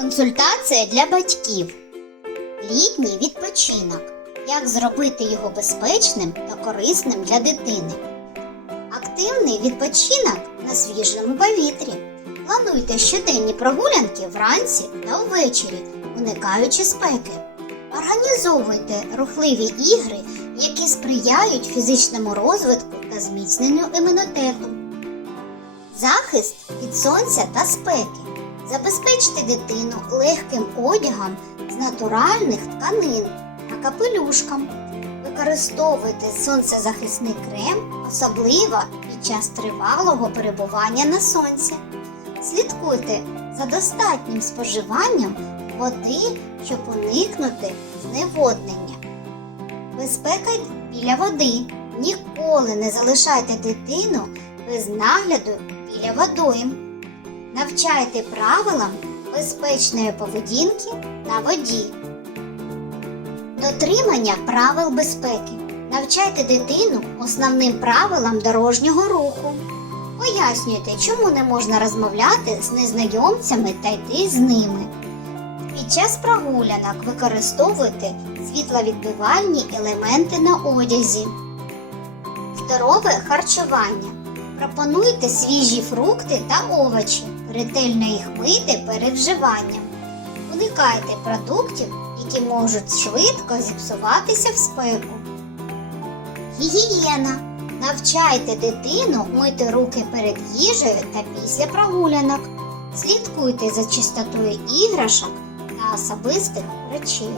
Консультація для батьків. Літній відпочинок. Як зробити його безпечним та корисним для дитини. Активний відпочинок на свіжому повітрі. Плануйте щоденні прогулянки вранці та ввечері, уникаючи спеки. Організовуйте рухливі ігри, які сприяють фізичному розвитку та зміцненню імунітету. Захист від сонця та спеки. Забезпечте дитину легким одягом з натуральних тканин та капелюшком. Використовуйте сонцезахисний крем, особливо під час тривалого перебування на сонці. Слідкуйте за достатнім споживанням води, щоб уникнути зневоднення. Безпека біля води. Ніколи не залишайте дитину без нагляду біля водойм. Навчайте правилам безпечної поведінки на воді. Дотримання правил безпеки. Навчайте дитину основним правилам дорожнього руху. Пояснюйте, чому не можна розмовляти з незнайомцями та йти з ними. Під час прогулянок використовуйте світловідбивальні елементи на одязі. Здорове харчування. Пропонуйте свіжі фрукти та овочі. Ретельно їх мийте перед вживанням. Уникайте продуктів, які можуть швидко зіпсуватися в спеку. Гігієна. Навчайте дитину мити руки перед їжею та після прогулянок. Слідкуйте за чистотою іграшок та особистих речей.